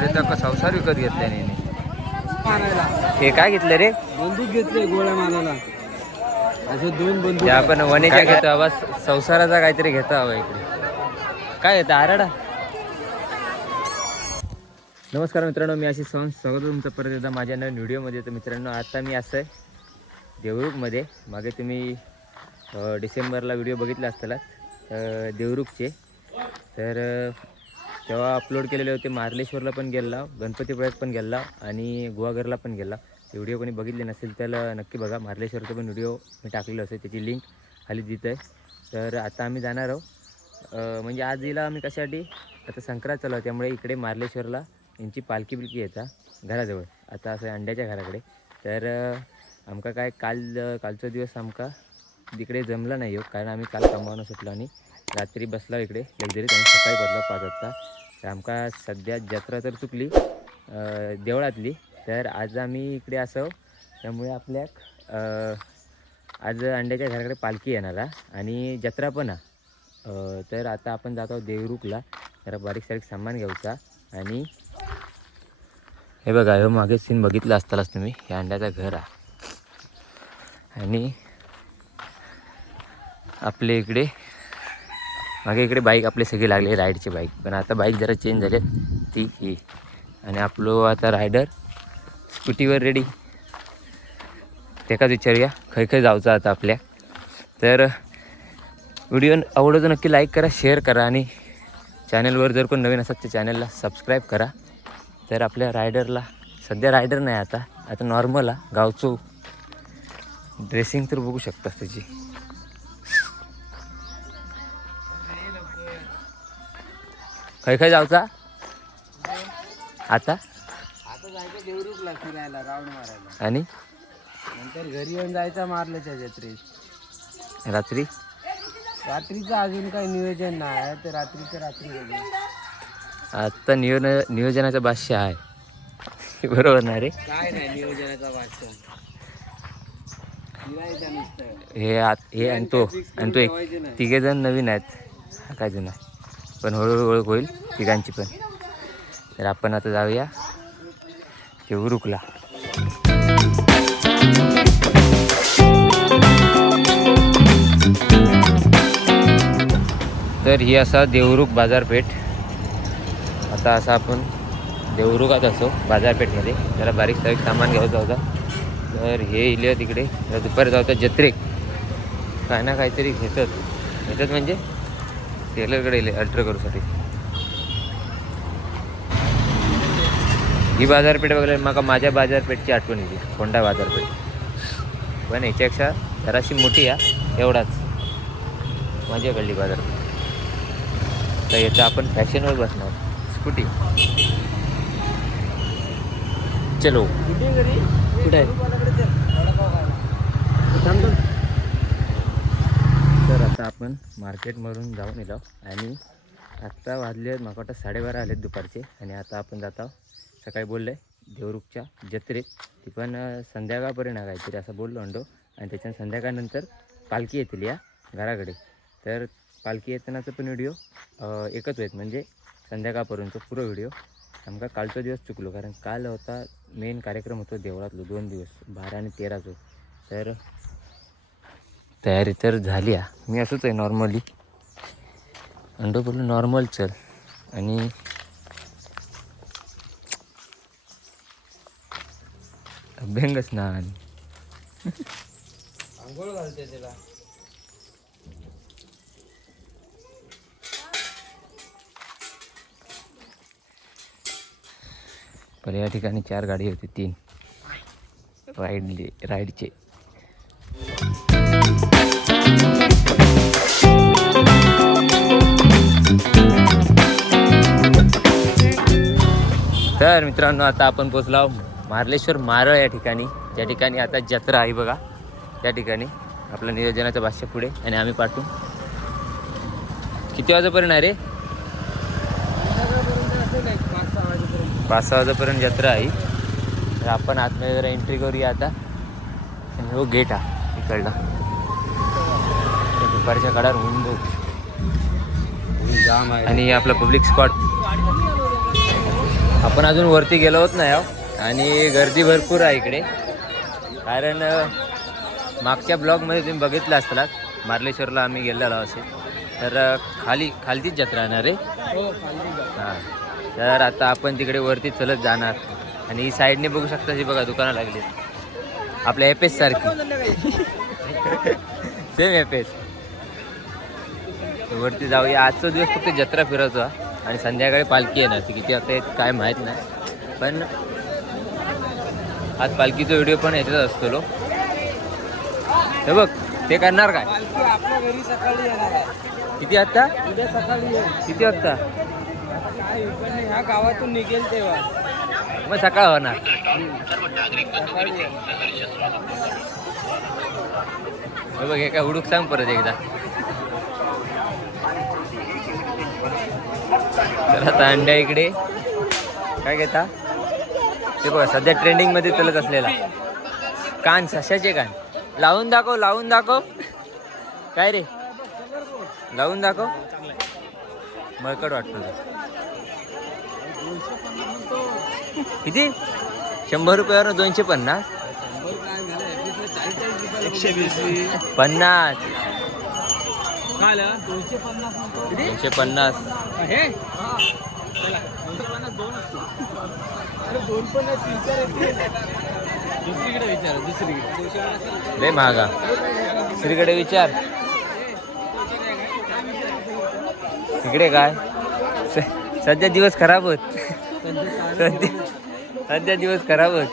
इकडे तर संसार विकत घेतलाय नाही मारायला हे काय घेतलं रे? बंदूक घेतले गोळ्या मारायला असे दोन बंदूक ते आपण वनेच्या घेतो हवा संसाराचा काहीतरी घेतो हवा इकडे. काय येतं आराडा? नमस्कार मित्रांनो मी अशी सं स्वागत आहे तुमचं परत एकदा माझ्या नवीन व्हिडिओमध्ये. तर मित्रांनो आता मी असं आहे देवरुखमध्ये मागे तुम्ही डिसेंबरला व्हिडिओ बघितले असताना अ, देवरुखचे. तर तेव्हा अपलोड केलेले होते. मार्लेश्वरला पण गेला गणपतीपुळ्यात पण गेला आणि गुहागरला पण गेला. व्हिडिओ कोणी बघितले नसेल त्याला नक्की बघा. मार्लेश्वरचा पण व्हिडिओ मी टाकलेला असेल. त्याची लिंक खाली देत आहे. तर आता आम्ही जाणार आहोत. म्हणजे आज हिला आम्ही कशासाठी? आता संक्रांत चालू आहे. त्यामुळे इकडे मार्लेश्वरला यांची पालखी बिलकी येतात घराजवळ. आता असं अंड्याच्या घराकडे. तर आमका काय काल कालचा दिवस आमका तिकडे जमला नाही हो. कारण आम्ही काल कामावून सुटलो आणि रात्री बसला इकडे. लक्झरीत आणि सकाळी बदला पाच वाजता. तर आमका सध्या जत्रा तर चुकली देवळातली तर आज आम्ही इकडे असो. त्यामुळे आपल्या आज अंड्याच्या घराकडे पालखी येणार आणि जत्रा पण हा तर आता आपण जातो देवरुखला. जरा बारीक सारीक सामान घ्यायचा आणि हे बघा हे मागे सीन बघितलं असतालाच तुम्ही हे अंड्याचं घर आहे. आणि आपले इकडे मागे इकडे बाईक आपले सगळे लागले राईडची बाईक पण आता बाईक जरा चेंज झाले. ती ही. आणि आपलो आता रायडर स्कूटीवर रेडी तेकाच विचारूया खय खय जायचं आता आपल्या. तर व्हिडिओ आवडतो नक्की लाईक करा शेअर करा आणि चॅनलवर जर कोण नवीन असतात त्या चॅनलला सबस्क्राईब करा. तर आपल्या रायडरला सध्या रायडर नाही आता. आता नॉर्मल आहे गावचो. ड्रेसिंग तर बघू शकतात त्याची. खय खय जाऊचा? आता? आता जायचं देवरुखला फिरायला राऊंड मारायला. आणि? नंतर घरी येऊन जायचं मारल्याच्या जत्रेत. रात्री? रात्रीचं अजून काही नियोजन नाही तर रात्रीचं रात्री बघू. आता नियोजन नियोजनाचा बादशाह आहे. बरोबर ना रे? काय नाही नियोजनाचा फिरायचं नुसतं. हे आत हे आणि तो आणि तो एक ठेवायचं नाही. तिघे जण नवीन आहेत. हाकायचं नाही पण हळूहळू ओळख होईल तिघांची पण. तर आपण आता जाऊया. देवरुखला तर ही असा देवरुख बाजारपेठ. आता असा आपण देवरुखात असो बाजारपेठमध्ये. जरा बारीक सारीक सामान घ्यायचं होता. तर हे इले तिकडे. दुपारी जाऊ जत्रेक. काय ना काहीतरी घेतात. घेतात म्हणजे? टेलरकडे इले अल्टर करूसाठी. ही बाजारपेठ बघायला मला माझ्या बाजारपेठची आठवण येते. होंडा बाजारपेठ. पण याच्यापेक्षा जराशी मोठी आहे एवढाच. माझ्याकडली बाजारपेठ. तर याचं आपण फॅशनवर बसणार. स्कूटी. चलो. कुठे कुठे आहे तर आता आपण मार्केटमधून जाऊन येलो आणि आत्ता वाजले आहेत मला वाटतं साडेबारा आलेत दुपारचे आणि आता आपण जात आहोत सकाळी बोललं आहे देवरुखच्या जत्रेत. ती पण संध्याकाळपर्यंत काहीतरी असं बोललो अंडो. आणि त्याच्यानं संध्याकाळनंतर पालखी येतील या घराकडे. तर पालखी येतानाचा पण व्हिडिओ एकच होत म्हणजे संध्याकाळपर्यंत पुरो व्हिडिओ. आमका कालचा दिवस चुकलो कारण काल होता मेन कार्यक्रम होतो देवळातलो दोन दिवस बारा आणि तेराचो. तर तयारी तर झाली आहे मी असंच आहे नॉर्मली अंडो बोललो नॉर्मल चल. आणि अभ्यंगच ना आणि आंघोळ घालते त्याला या ठिकाणी चार गाडी होती तीन. राईडले राईडचे. तर मित्रांनो आता आपण पोचलो मार्लेश्वर मारळ या ठिकाणी. त्या ठिकाणी आता जत्रा आहे बघा त्या ठिकाणी. आपलं नियोजनाचं भाष्य पुढे. आणि आम्ही पाठवू किती वाजेपर्यंत आहे रे? पाच सहा वाजेपर्यंत जत्रा आहे. तर आपण आतमध्ये जरा एंट्री करूया आता. आणि हो गेट हा इकडला. दुपारच्या काळात होऊन जाऊ. जाम आहे आणि आपलं पब्लिक स्पॉट आपण अजून वरती गेलो होत नाही आहो. आणि गर्दी भरपूर आहे इकडे. कारण मागच्या ब्लॉगमध्ये तुम्ही बघितलं असतात मार्लेश्वरला आम्ही गेलेलो असेल तर खाली खालतीच जत्रा येणार आहे. हो खाली जा. हां. तर आता आपण तिकडे वरती चलत जाणार. आणि ही साईडने बघू शकता ही बघा दुकानं लागली. आपल्या एफ एस सारखी. सेम एफ एस वरती जाऊया. आजचा दिवस फक्त जत्रा फिरवतो आणि संध्याकाळी पालखी येणार. ती किती येते काय माहीत नाही. पण आज पालखीचा व्हिडिओ पण याच्यात असतो लो. हे बघ ते करणार काय? किती येईल. किती आता ह्या गावातून निघेल तेव्हा. मग सकाळ होणार. हे बघ हे काय हुडूक सांग परत एकदा. तर आता अंड्या इकडे. काय घेता? ते बघा सध्या ट्रेंडिंगमध्ये चलत असलेला. कान सशाचे कान. लावून दाखव लावून दाखव. काय रे? लावून दाखव. मळकट वाटतो. किती? शंभर रुपयावर दोनशे पन्नास? एकशे वीस पन्नास. काय आलं? दोनशे पन्नास. दोनशे पन्नास हे पन्नास दोन येतील. दुसरीकडे विचारा दुसरीकडे. पन्नास लय महागा दुसरीकडे विचार. तिकडे काय? सध्या दिवस खराब होत. सध्या सध्या दिवस खराब होत.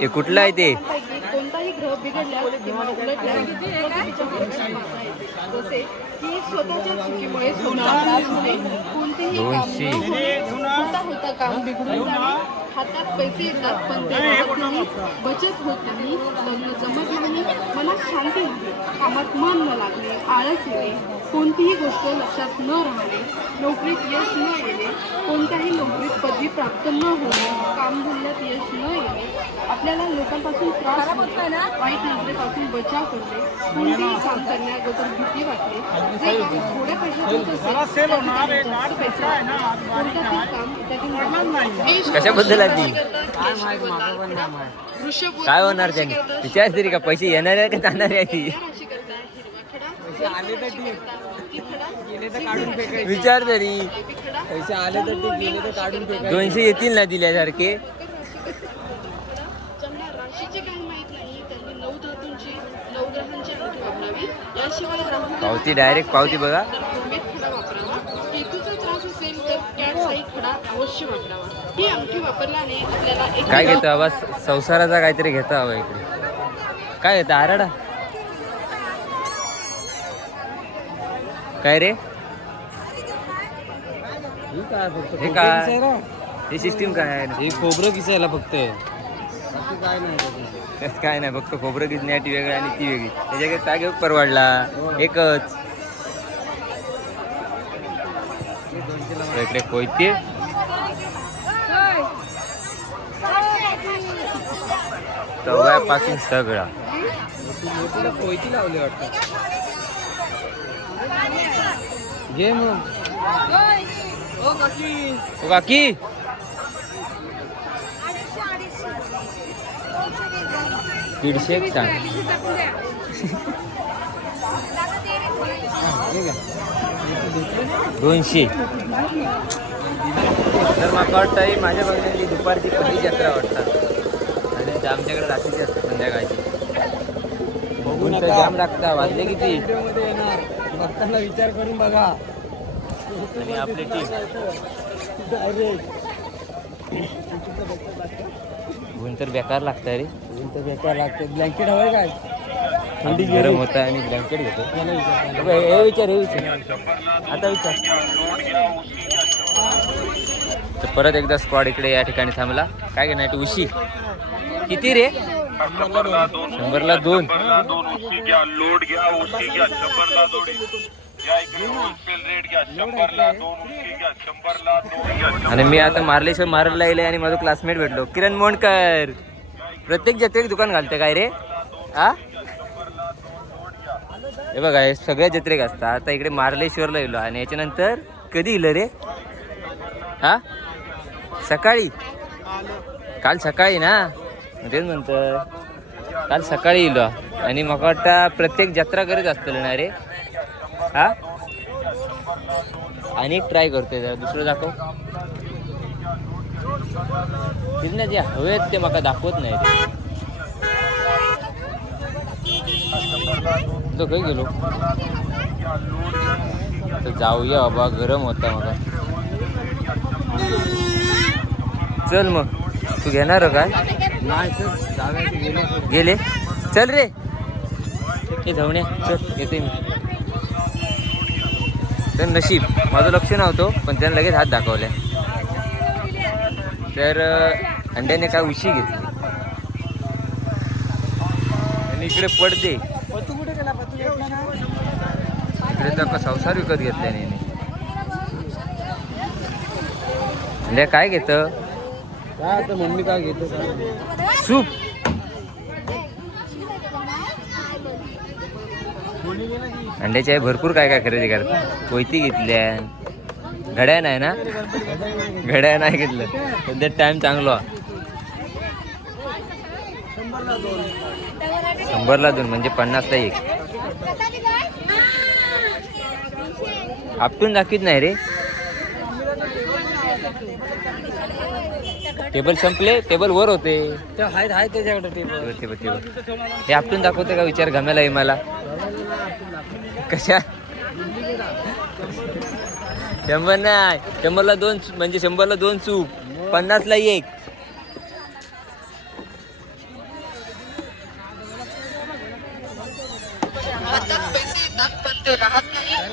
हे कुठलं आहे ते कोणताही ग्रह बिघडल्यास किंवा उलटल्यास तो तुमच्या भरोशावर मारता येतो. जसे की स्वतःच्या चुकीमुळे होणारा त्रास होणे कोणतेही काम दोनशे. न होणे होता होता काम बिघडून जाणे हातात पैसे येतात पण ते राहत नाही बचत होत नाही लग्न जमत नाही मनात शांती नाही कामात मन न लागणे आळस येणे कोणतीही गोष्ट लक्षात न राहणे नोकरीत यश न येणे कोणत्याही नोकरीत पदवी प्राप्त न होणे काम धंद्यात यश न येणे आपल्याला लोकांपासून त्रास होणे वाईट नजरेपासून बचाव करणे कोणतेही काम करण्याअगोदर भीती वाटणे जे काम थोड्या असेल लागणे. कोणत्याही काम त्यातून आहे ती. काय होणार त्याने? विचार तरी का? पैसे येणार आहे का? जाणार आहे ती? गेले विचार तरी. पैसे आले तर गेले काढून फेकायचे. दोनशे येतील ना दिल्यासारखे. पावती डायरेक्ट पावती बघा. वापरावा. ही वापरल्याने आपल्याला एक काय घेतो आवाज संसाराचा काहीतरी घेतो हवा इकडे. काय घेतो आराडा? काय रे? ही काय? हे सिस्टीम काय आहे? हे खोबरं किसायला फक्त. काय नाही काय नाही फक्त खोबरं गिजण्याची वेगळी आणि ती वेगळी. त्याच्या काय घेऊ? परवडला. एकच. इकडे कोयते. तव्यापासून सगळा. कोयती लावली वाटतं घे मग काकी. दीडशे एक सांग. दोनशे. तर मला वाटतं माझ्या बघण्याची दुपारची पहिली जत्रा वाटतात. आणि ते आमच्याकडे रात्रीची असते संध्याकाळची. बघून तर जाम लागता वाजले किती? बघताना विचार करून बघा. आणि आपली टीम. ऊन तर बेकार लागतं रे. तर बेकार लागते ब्लँकेट हवंय काय? थंडी गरम होता आणि ब्लँकेट घेतो. हे विचार हे विचार. आता विचार. तर परत एकदा स्क्वॉड इकडे या ठिकाणी थांबला. काय घेणार? उशी. किती रे? शंभरला दोन दोन. उशी घ्या लोड घ्या उशी घ्या शंभरला जोडी. या इकडे होलसेल रेट घ्या शंभरला दोन उशी घ्या शंभरला दोन घ्या आणि मी आता मार्लेश्वर मारायला येईल आणि माझा क्लासमेट भेटलो. किरण मोंडकर. प्रत्येक जत्रेक दुकान घालते काय रे? हा हे बघा हे सगळ्या जत्रेक असतात आता इकडे मार्लेश्वरला गेलो आणि याच्यानंतर कधी इलं रे? हा? सकाळी? काल सकाळी ना? तेच म्हणतं. काल सकाळी येलो आणि म्हाका वाटतं प्रत्येक जत्रा करीत असतलं ना रे? हा? आणि ट्राय करतोय जरा दुसरं दाखव. तिथं ना जे हवेत ते म्हाका दाखवत नाही तो खंय गेलो? तर जाऊया बाबा गरम होता मला चल मग. तू घेणार काय गेले. चल रे. हे जाऊन चल येते मी. तर नशीब. माझं लक्ष नव्हतं पण त्याने लगेच हात दाखवले. तर अंड्याने काय उशी घेतली. आणि इकडे पडदे. इकडे तर संसार विकत घेतल्याने याने. काय घेतं? काय आता मम्मी काय घेतो? सूप. अंड्याच्या भरपूर काय काय खरेदी करतात कोयती घेतल्या घड्या नाही ना? घड्या नाही घेतलं. सध्या टाइम चांगलो शंभरला दोन म्हणजे पन्नासला एक. आपटून दाखवीत नाही रे. टेबल संपले टेबल वर होते. हे आपटून दाखवते का विचार घामेला आहे मला? कशा? शंभर नाही. शंभरला दोन म्हणजे शंभरला दोन सूप. पन्नासला एक.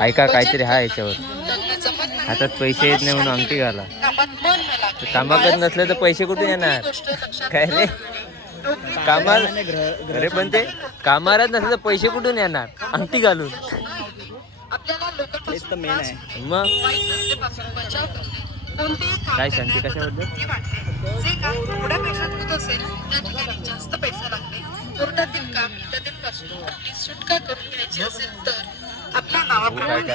ऐका काहीतरी हा याच्यावर. हातात पैसे येत नाही म्हणून अंगठी घाला. कामाकडे नसले तर पैसे कुठून येणार? काय रे? कामाला अरे पण ते कामालाच नसलं तर पैसे कुठून येणार? अंगठी घालून. आपल्याला लोकांपासून मेन आहे. मग? काय शांती कशाबद्दल? भीती वाटते जे काम थोड्या पैशात होत असेल त्या ठिकाणी जास्त पैसा लागते. कोर्टातील काम त्यातील सुटका करून घ्यायची असेल तर आपल्या नावाप्रमाणे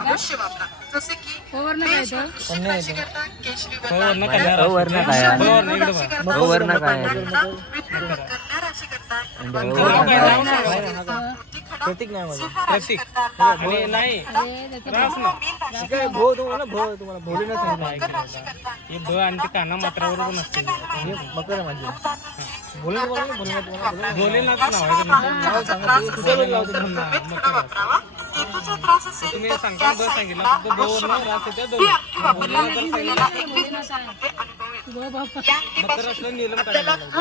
अवश्य वापरा जसे की मेष वृश्चिक राशी करता केशरी वर्ण अ वर्ण काय आहे? राशी करता काय आहे? कन्या राशी करता? प्रतीक नाही माझं प्रतीक आणि नाही काय भो तुम्हाला भो तुम्हाला भोली ना सांगितलं हे ब आणि ते काना मात्रावर पण असते हे मकर आहे माझी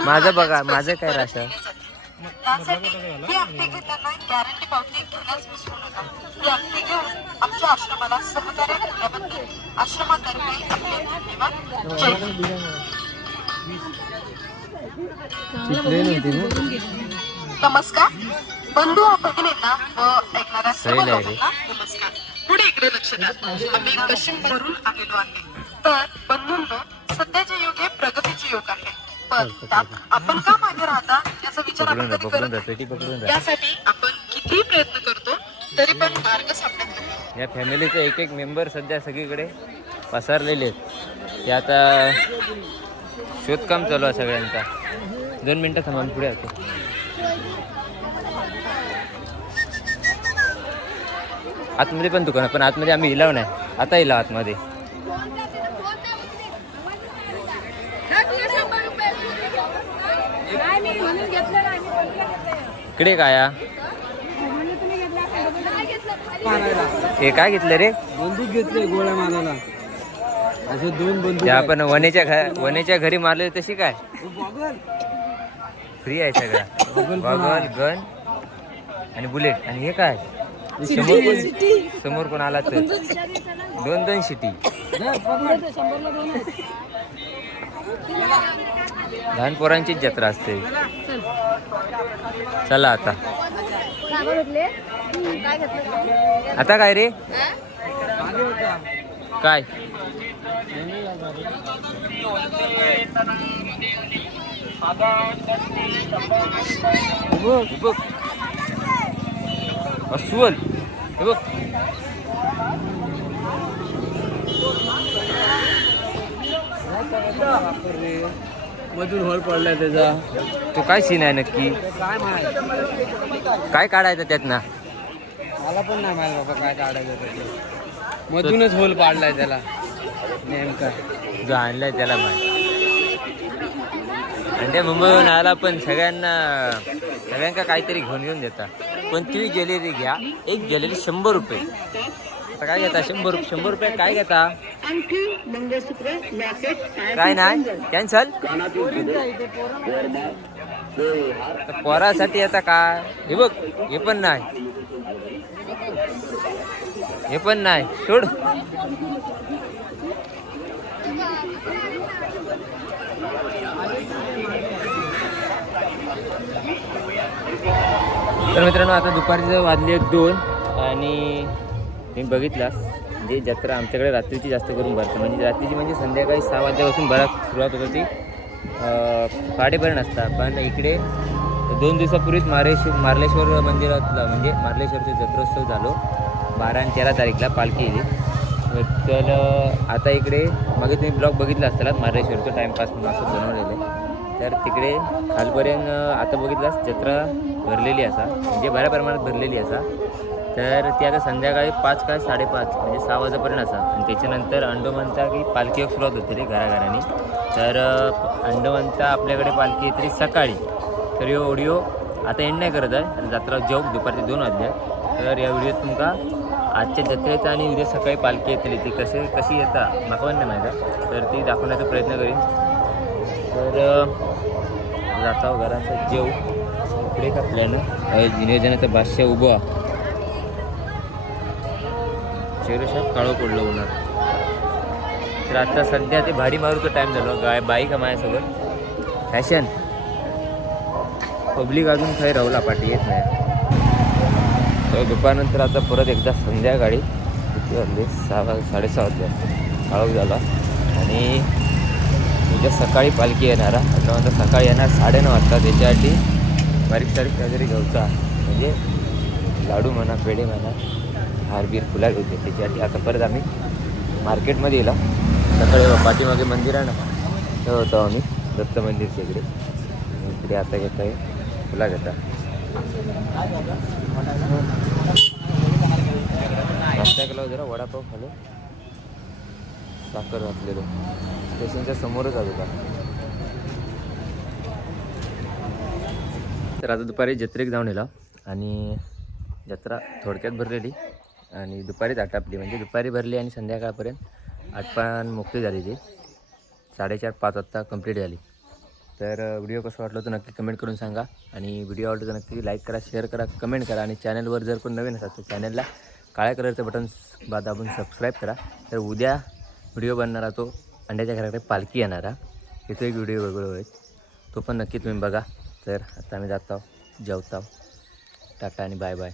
माझं बघा माझं काय राशा आमच्या आश्रमाला सहकार्य केल्याबद्दल आश्रमातर्फे आपले धन्यवाद. जय हिंद. नमस्कार. बंधू व ऐकणाऱ्या सर्व. लोकांना नमस्कार. पुढे इकडे लक्ष द्या. आम्ही पश्चिम भरून आलेलो आहे. तर बंधूंनो सध्याचे युग हे प्रगतीचे युग आहे. पण त्यात आपण का मागे राहता याचा विचार आपण कधी पकडून करत यासाठी आपण किती प्रयत्न करतो तरी पण मार्ग सापडत नाही. या फॅमिलीचे एक एक मेंबर सध्या सगळीकडे पसरलेले आहेत. ते आता शोधकाम चालू आहे सगळ्यांचा. दोन मिनटं थांबून पुढे येतो. आतमध्ये पण दुकान आहे, पण आतमध्ये आम्ही इलाव नाही. आता इलाव आतमध्ये. इकडे काय हा? हे काय घेतलं रे? बंदूक घेतले गोळ्या मारायला असे दोन आपण वनेच्या घ वनेच्या घरी मारले तशी काय? फ्री आहे सगळं. गॉगल गन आणि बुलेट. आणि हे काय? समोर कोण समोर कोण आला तर? दोन दोन शिटी लहान पोरांचीच जत्रा असते. चला आता. आता काय रे? काय? बघ अस्वल हे बघ. मधून होल पडलाय त्याचा. तो काय सीन आहे नक्की? काय माहिती? काय काढायचं त्यातनं? मला पण नाही माहीत बाबा काय काढायचं मधूनच होल पाडलाय त्याला. नेमका. जो आणलाय त्याला माहिती. आणि त्या मुंबईहून आला पण सगळ्यांना सगळ्यांका काहीतरी घेऊन घेऊन देता. पण ती ज्वेलरी घ्या. एक ज्वेलरी शंभर रुपये. आता काय घेता? शंभर रुपये शंभर रुपये काय घेता? काय नाही? कॅन्सल? पोरासाठी आता काय? हे बघ हे पण नाही. हे पण नाही. सोड. तर मित्रांनो आता दुपारचे वाजले एक दोन आणि मी बघितलास म्हणजे जत्रा आमच्याकडे रात्रीची जास्त करून भरते. म्हणजे रात्रीची म्हणजे संध्याकाळी सहा वाजल्यापासून बराच सुरुवात होत होती पाडेपर्यंत असतात पण इकडे दोन दिवसापूर्वीच मारेश्वर मार्लेश्वर मंदिरातला म्हणजे मार्लेश्वरचा जत्रोत्सव झालो बारा आणि तेरा तारीखला पालखी येईल तर आता इकडे मागे तुम्ही ब्लॉग बघितला असतालात महाराष्ट्रचं टाईमपास म्हणून असं बनवलेलं आहे. तर तिकडे खालपर्यंत आता बघितलास जत्रा भरलेली असा म्हणजे बऱ्या प्रमाणात भरलेली असा. तर ती आता संध्याकाळी पाच काय साडेपाच म्हणजे सहा वाजेपर्यंत असा. आणि त्याच्यानंतर अंडोमनचा की पालखी एक सुरुवात होते रे घराघराने. तर अं, अंडोमनचा आपल्याकडे पालखी येते सकाळी. तर यो ऑडिओ आता एंड नाही करत आहे आणि जत्रा जेव दुपारचे दोन वाजले. तर या व्हिडिओत तुमका आजच्या जत्रेचा आणि उद्या सकाळी पालखी येतली ती कसे कशी येता माका पण नाही माहिती आहे. तर ती दाखवण्याचा प्रयत्न करीन. तर जाता घराचं जेव. इकडे कापल्यानं प्लॅन नियोजनाचा बादशाह उभा. चेहरा काळं पडलं उन्हात. तर आता सध्या ते भाडी मारूचा टाईम झालो. गाय बाईक आहे माझ्यासोबत फॅशन पब्लिक अजून काही राहुला पाठी येत नाही. तर दुपारनंतर आता परत एकदा संध्याकाळी किती वाजले? सहा साडेसहा वाजले काळोख झाला. आणि उद्या सकाळी पालखी येणार हा. आता सकाळी येणार साडेनऊ वाजता. त्याच्यासाठी बारीक सारीक काहीतरी घ्यायचा म्हणजे लाडू म्हणा पेढे म्हणा हारबीर फुला घेते त्याच्यासाठी आता परत आम्ही मार्केटमध्ये येला सकाळी पाठीमागे मंदिर आहे ना? तर होतो आम्ही. दत्त मंदिरच्या इकडे. इकडे आता घेता आहे फुला घेता जरा वडापाव खालो साखर घातलेलो. स्टेशनच्या समोरच आलो का तर आता दुपारी जत्रेक जाऊन येला. आणि जत्रा थोडक्यात भरलेली. आणि दुपारीच आटापली. म्हणजे दुपारी भरली आणि संध्याकाळपर्यंत आटपान मोकळी झाली ती. साडेचार पाच वाजता कंप्लीट झाली. तर व्हिडिओ कसं वाटलं तर नक्की कमेंट करून सांगा. आणि व्हिडिओ आवडला तर नक्की लाईक करा शेअर करा कमेंट करा. आणि चॅनलवर जर कोण नवीन असाल तर चॅनलला काळ्या कलरचं बटन बाद दाबून सबस्क्राईब करा. तर उद्या व्हिडिओ बनणारा तो अंड्याच्या घराकडे पालखी येणारा तिथं एक व्हिडिओ वेगवेगळे होईल. तो पण नक्की तुम्ही बघा. तर आता आम्ही जात आहोत जेवत आहोत. टाटा आणि बाय बाय